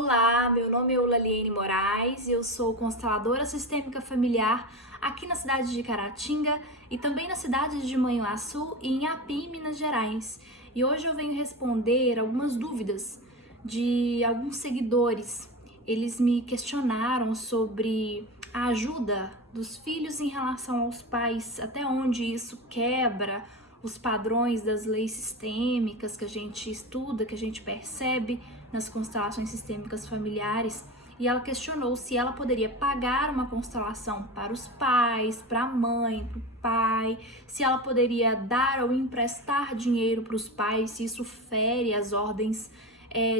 Olá, meu nome é Eulaliene Moraes, eu sou consteladora sistêmica familiar aqui na cidade de Caratinga e também na cidade de Manhuaçu e em Apim, Minas Gerais. E hoje eu venho responder algumas dúvidas de alguns seguidores. Eles me questionaram sobre a ajuda dos filhos em relação aos pais, até onde isso quebra os padrões das leis sistêmicas que a gente estuda, que a gente percebe nas constelações sistêmicas familiares. E ela questionou se ela poderia pagar uma constelação para os pais, para a mãe, para o pai, se ela poderia dar ou emprestar dinheiro para os pais, se isso fere as ordens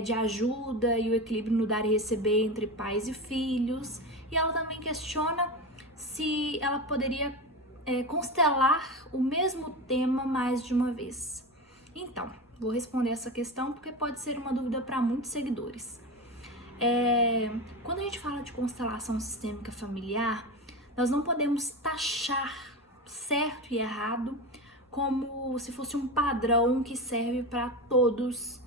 de ajuda e o equilíbrio no dar e receber entre pais e filhos. E ela também questiona se ela poderia constelar o mesmo tema mais de uma vez. Então, vou responder essa questão porque pode ser uma dúvida para muitos seguidores. Quando a gente fala de constelação sistêmica familiar, nós não podemos taxar certo e errado como se fosse um padrão que serve para todos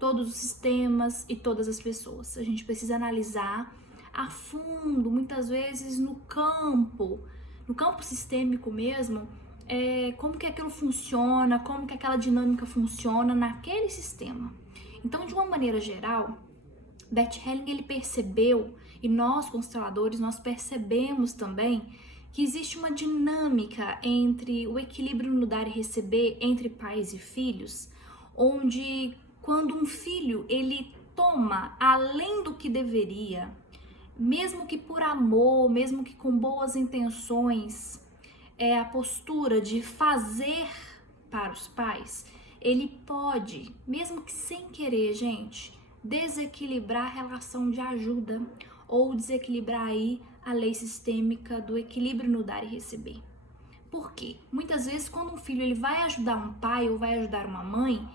os sistemas e todas as pessoas. A gente precisa analisar a fundo, muitas vezes no campo sistêmico mesmo, como que aquilo funciona, como que aquela dinâmica funciona naquele sistema. Então, de uma maneira geral, Bert Helling ele percebeu, e nós consteladores, nós percebemos também que existe uma dinâmica entre o equilíbrio no dar e receber entre pais e filhos, onde quando um filho ele toma além do que deveria, mesmo que por amor, mesmo que com boas intenções, a postura de fazer para os pais, ele pode, mesmo que sem querer, gente, desequilibrar a relação de ajuda ou desequilibrar aí a lei sistêmica do equilíbrio no dar e receber. Por quê? Muitas vezes quando um filho ele vai ajudar um pai ou vai ajudar uma mãe,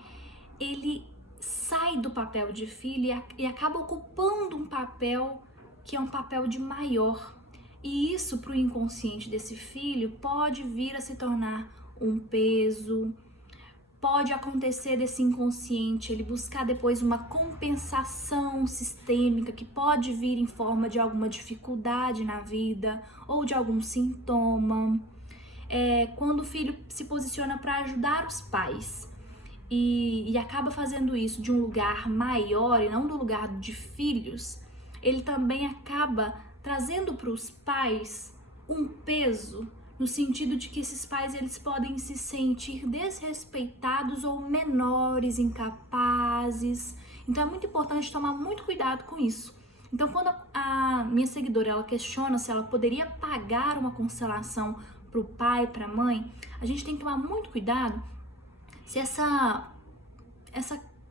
ele sai do papel de filho e acaba ocupando um papel que é um papel de maior. E isso para o inconsciente desse filho pode vir a se tornar um peso, pode acontecer desse inconsciente ele buscar depois uma compensação sistêmica que pode vir em forma de alguma dificuldade na vida ou de algum sintoma. Quando o filho se posiciona para ajudar os pais e acaba fazendo isso de um lugar maior e não do lugar de filhos, ele também acaba trazendo para os pais um peso, no sentido de que esses pais eles podem se sentir desrespeitados ou menores, incapazes. Então é muito importante tomar muito cuidado com isso. Então quando a minha seguidora ela questiona se ela poderia pagar uma constelação para o pai, para a mãe, a gente tem que tomar muito cuidado se essa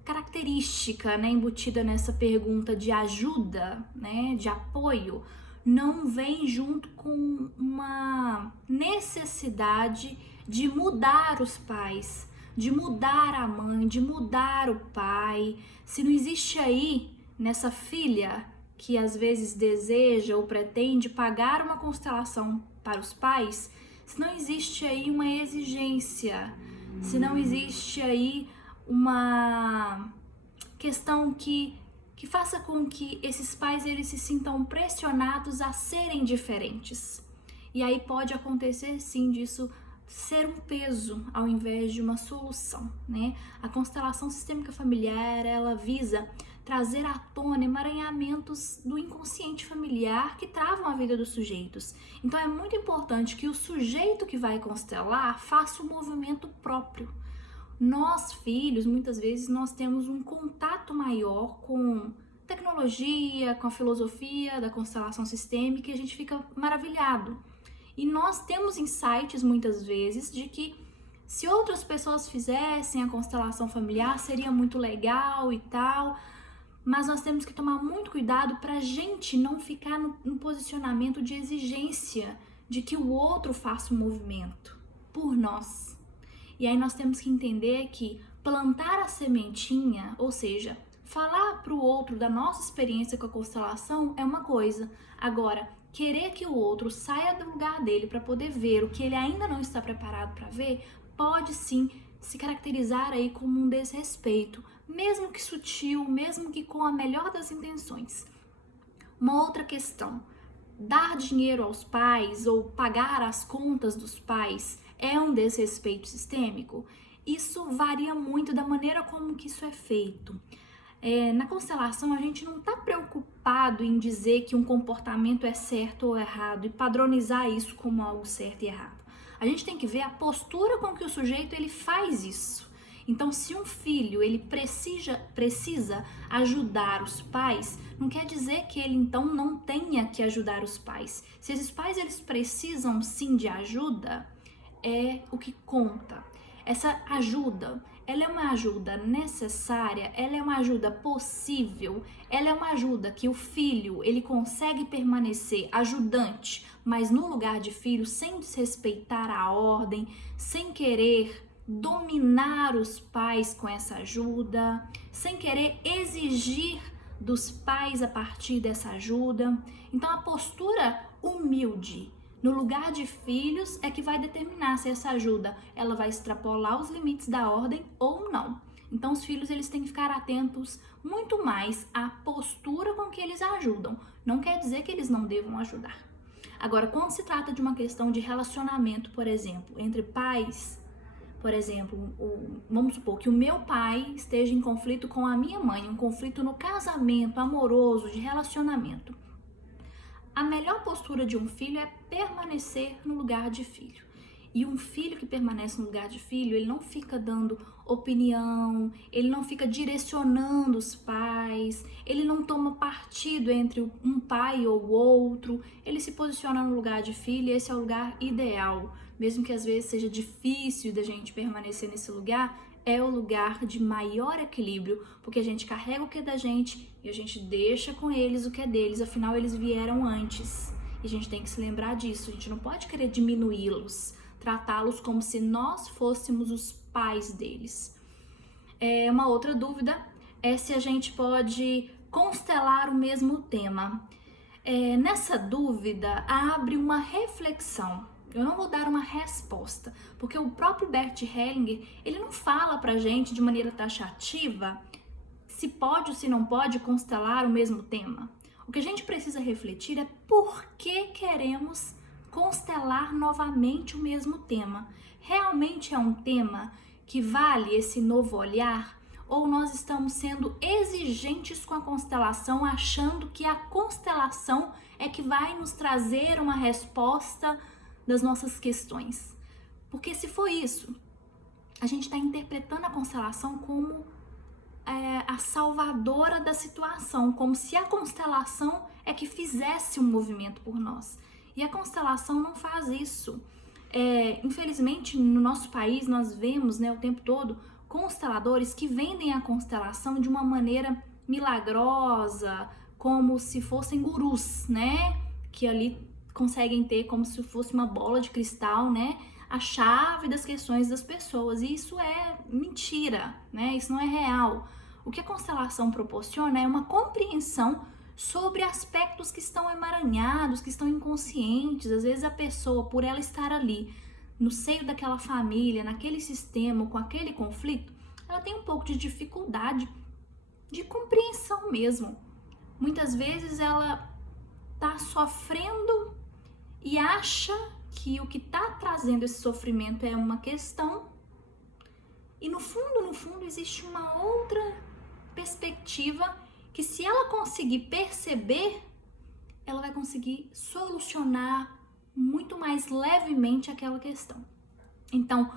característica, embutida nessa pergunta de ajuda, de apoio, não vem junto com uma necessidade de mudar os pais, de mudar a mãe, de mudar o pai. Se não existe aí, nessa filha que às vezes deseja ou pretende pagar uma constelação para os pais, se não existe aí uma exigência, se não existe aí uma questão que faça com que esses pais eles se sintam pressionados a serem diferentes. E aí pode acontecer sim disso ser um peso ao invés de uma solução, A constelação sistêmica familiar, ela visa trazer à tona emaranhamentos do inconsciente familiar que travam a vida dos sujeitos. Então é muito importante que o sujeito que vai constelar faça um movimento próprio. Nós, filhos, muitas vezes nós temos um contato maior com tecnologia, com a filosofia da constelação sistêmica e a gente fica maravilhado. E nós temos insights muitas vezes de que se outras pessoas fizessem a constelação familiar seria muito legal e tal, mas nós temos que tomar muito cuidado para a gente não ficar no posicionamento de exigência de que o outro faça o movimento por nós. E aí nós temos que entender que plantar a sementinha, ou seja, falar para o outro da nossa experiência com a constelação é uma coisa. Agora, querer que o outro saia do lugar dele para poder ver o que ele ainda não está preparado para ver, pode sim se caracterizar aí como um desrespeito, mesmo que sutil, mesmo que com a melhor das intenções. Uma outra questão: dar dinheiro aos pais ou pagar as contas dos pais é um desrespeito sistêmico? Isso varia muito da maneira como que isso é feito. Na constelação, a gente não está preocupado em dizer que um comportamento é certo ou errado e padronizar isso como algo certo e errado. A gente tem que ver a postura com que o sujeito ele faz isso. Então, se um filho ele precisa ajudar os pais, não quer dizer que ele então não tenha que ajudar os pais. Se esses pais eles precisam sim de ajuda, é o que conta. Essa ajuda, ela é uma ajuda necessária, ela é uma ajuda possível, ela é uma ajuda que o filho ele consegue permanecer ajudante, mas no lugar de filho, sem desrespeitar a ordem, sem querer dominar os pais com essa ajuda, sem querer exigir dos pais a partir dessa ajuda. Então a postura humilde no lugar de filhos é que vai determinar se essa ajuda ela vai extrapolar os limites da ordem ou não. Então os filhos eles têm que ficar atentos muito mais à postura com que eles ajudam. Não quer dizer que eles não devam ajudar. Agora, quando se trata de uma questão de relacionamento, por exemplo, entre pais, por exemplo, vamos supor que o meu pai esteja em conflito com a minha mãe, um conflito no casamento, amoroso, de relacionamento. A melhor postura de um filho é permanecer no lugar de filho. E um filho que permanece no lugar de filho, ele não fica dando opinião, ele não fica direcionando os pais, ele não toma partido entre um pai ou outro, ele se posiciona no lugar de filho e esse é o lugar ideal. Mesmo que às vezes seja difícil da gente permanecer nesse lugar, é o lugar de maior equilíbrio, porque a gente carrega o que é da gente e a gente deixa com eles o que é deles, afinal eles vieram antes. E a gente tem que se lembrar disso, a gente não pode querer diminuí-los, tratá-los como se nós fôssemos os pais deles. Uma outra dúvida é se a gente pode constelar o mesmo tema. Nessa dúvida abre uma reflexão. Eu não vou dar uma resposta, porque o próprio Bert Hellinger, ele não fala pra gente de maneira taxativa se pode ou se não pode constelar o mesmo tema. O que a gente precisa refletir é por que queremos constelar novamente o mesmo tema. Realmente é um tema que vale esse novo olhar? Ou nós estamos sendo exigentes com a constelação, achando que a constelação é que vai nos trazer uma resposta das nossas questões? Porque se for isso, a gente está interpretando a constelação como a salvadora da situação, como se a constelação é que fizesse um movimento por nós. E a constelação não faz isso. Infelizmente, no nosso país, nós vemos, o tempo todo consteladores que vendem a constelação de uma maneira milagrosa, como se fossem gurus, que ali conseguem ter como se fosse uma bola de cristal, a chave das questões das pessoas. E isso é mentira, isso não é real. O que a constelação proporciona é uma compreensão sobre aspectos que estão emaranhados, que estão inconscientes. Às vezes a pessoa, por ela estar ali, no seio daquela família, naquele sistema, com aquele conflito, ela tem um pouco de dificuldade de compreensão mesmo. Muitas vezes ela está sofrendo e acha que o que está trazendo esse sofrimento é uma questão, e no fundo existe uma outra perspectiva que, se ela conseguir perceber, ela vai conseguir solucionar muito mais levemente aquela questão. Então,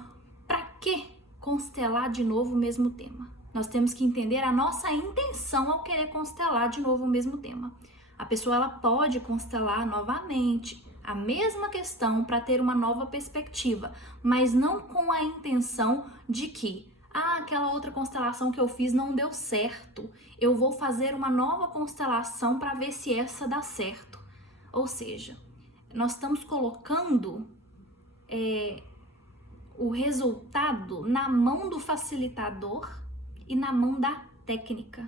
para que constelar de novo o mesmo tema? Nós temos que entender a nossa intenção ao querer constelar de novo o mesmo tema. A pessoa ela pode constelar novamente a mesma questão para ter uma nova perspectiva, mas não com a intenção de que aquela outra constelação que eu fiz não deu certo, eu vou fazer uma nova constelação para ver se essa dá certo. Ou seja, nós estamos colocando o resultado na mão do facilitador e na mão da técnica.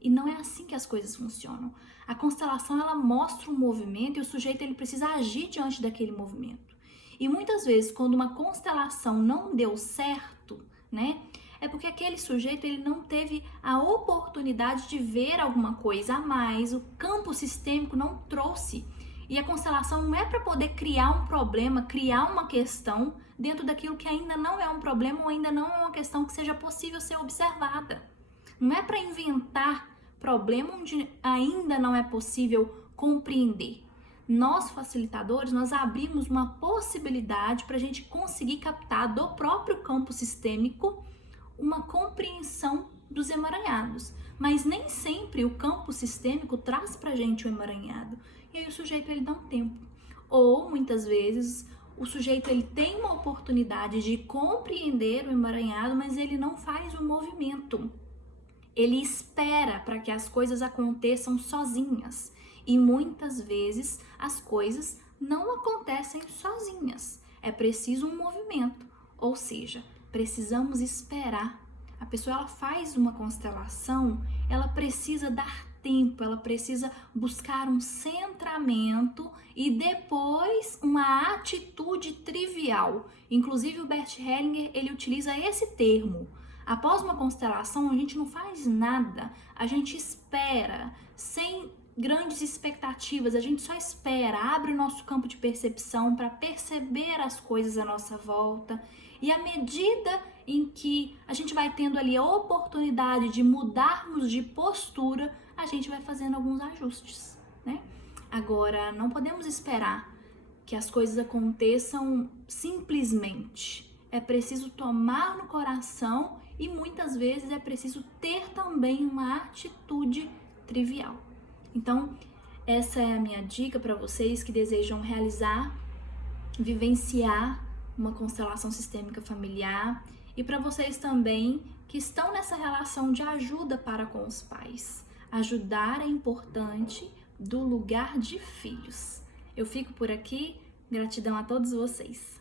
E não é assim que as coisas funcionam. A constelação ela mostra um movimento e o sujeito ele precisa agir diante daquele movimento. E muitas vezes, quando uma constelação não deu certo, né? É porque aquele sujeito ele não teve a oportunidade de ver alguma coisa a mais, o campo sistêmico não trouxe. E a constelação não é para poder criar um problema, criar uma questão dentro daquilo que ainda não é um problema ou ainda não é uma questão que seja possível ser observada. Não é para inventar problema onde ainda não é possível compreender. Nós, facilitadores, nós abrimos uma possibilidade para a gente conseguir captar do próprio campo sistêmico uma compreensão dos emaranhados. Mas nem sempre o campo sistêmico traz para a gente o emaranhado. E aí o sujeito ele dá um tempo. Ou, muitas vezes, o sujeito ele tem uma oportunidade de compreender o emaranhado, mas ele não faz o movimento. Ele espera para que as coisas aconteçam sozinhas. E muitas vezes as coisas não acontecem sozinhas. É preciso um movimento. Ou seja, precisamos esperar. A pessoa ela faz uma constelação, ela precisa dar tempo, ela precisa buscar um centramento e depois uma atitude trivial. Inclusive o Bert Hellinger, ele utiliza esse termo. Após uma constelação, a gente não faz nada, a gente espera, sem grandes expectativas, a gente só espera, abre o nosso campo de percepção para perceber as coisas à nossa volta. E à medida em que a gente vai tendo ali a oportunidade de mudarmos de postura, a gente vai fazendo alguns ajustes, né? Agora, não podemos esperar que as coisas aconteçam simplesmente. É preciso tomar no coração e muitas vezes é preciso ter também uma atitude trivial. Então, essa é a minha dica para vocês que desejam realizar, vivenciar uma constelação sistêmica familiar e para vocês também que estão nessa relação de ajuda para com os pais. Ajudar é importante do lugar de filhos. Eu fico por aqui, gratidão a todos vocês.